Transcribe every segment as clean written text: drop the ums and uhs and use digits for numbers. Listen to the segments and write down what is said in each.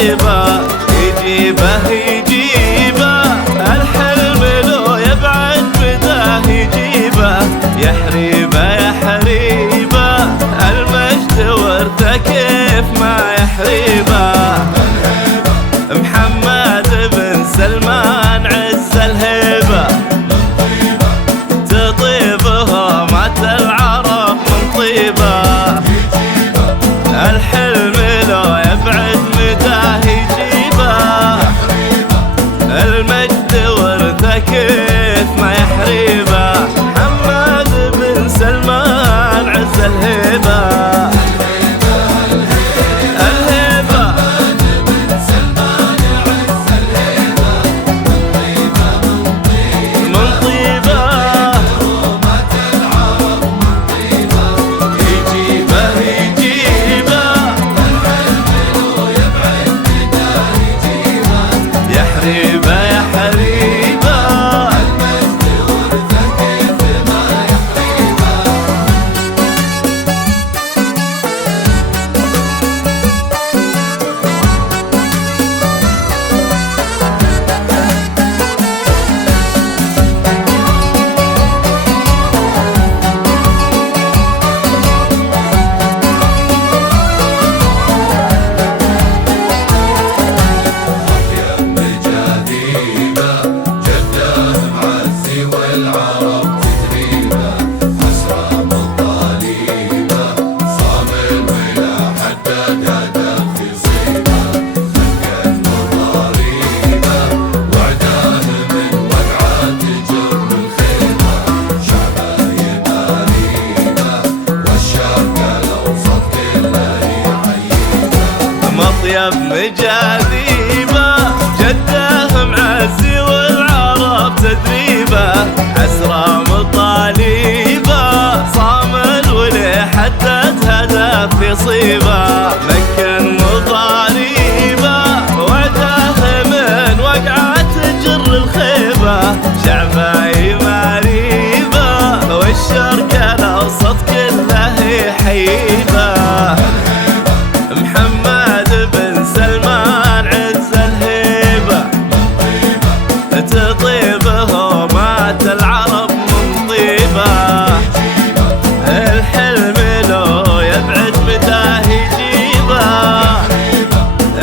طيبة يجيبه يجيبه الحلم لو يبعد مداه يجيبه يا حريبه يا حريبه المجد ورثه كيف ما يحريبه محمد بن سلمان عز الهيبة تطيبه مات العرب من طيبه الحلم لو يبعد مداه يجيبه المجد ورثه كيف ما يحريبه محمد بن سلمان عز الهيبة حريبة يا حريبة المجد ورثه كيف ما يحريبه مطيب مجاذيبه جده معزي والعرب تدريبه عسرى مطاليبه صام الولي حدد هدف في صيبه مكن مضاريبه وعده من وقعه جر الخيبه شعبه يماريبه والشرق الاوسط كله يحيبه محمد بن سلمان عز الهيبة تطيبه مات العرب من طيبه الحلم لو يبعد مداه يجيبه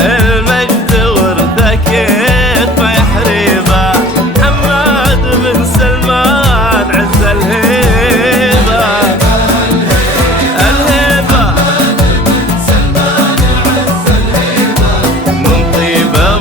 المجد ورثه كيف ما يحريبه محمد بن سلمان عز الهيبة من طيبة